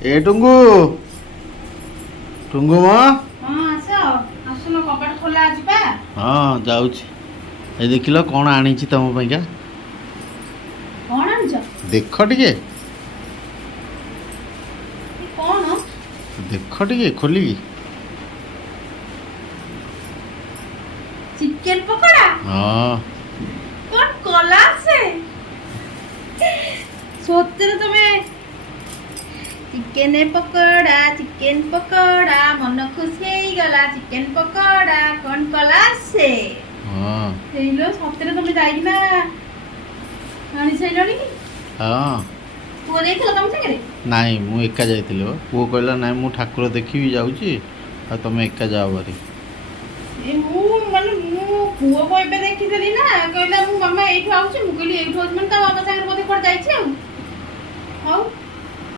ଏ ଟୁଙ୍ଗୁ ଟୁଙ୍ଗୁ ମ ହଁ ଆସ ଆସୁନ କବାଟ ଖୋଲା ଅଛି ପା। ହଁ ଯାଉଛି। ଏ ଦେଖିଲ କ'ଣ ଆଣିଛି ତମ ପାଇଁକା। କଣ ଆଣିଛ? ଦେଖ ଟିକେ କଣ? ଦେଖ ଟିକେ ଖୋଲିକି। ଚିକେନ ପକୋଡା। ହଁ କଣ କଲା ସେ? ସତରେ ତମେ ଚିକେନ ପକୋଡା ମନ ଖୁସି ହେଇଗଲା। ଚିକେନ ପକୋଡା କଣ କଲା ସେ? ହଁ ହେଇଲୋ ସତରେ ତମେ ଯାଇକିନା ଆଣି ସାଇଲଣି କି? ହଁ ପୁଅ ଯାଇଥିଲା ତମ ସାଙ୍ଗରେ? ନାଇଁ ମୁଁ ଏକା ଯାଇଥିଲି ବା। ପୁଅ କହିଲା ନାଇଁ ମୁଁ ଠାକୁର ଦେଖିବି ଯାଉଛି ଆଉ ତମେ ଏକା ଯାଅ ଭାରି। ମୁଁ ପୁଅକୁ ଏବେ ଦେଖିଥିଲି ନା, କହିଲା ମୁଁ ମାମା ଏଇଠୁ ଆଉଛି। ମୁଁ କହିଲି ଏଇଠୁ ଆଉଛି ମାନେ ତା ବାବା ସାଙ୍ଗରେ ବୋଧେ କୁଆଡେ ଯାଇଛି ଆଉ। ହଉ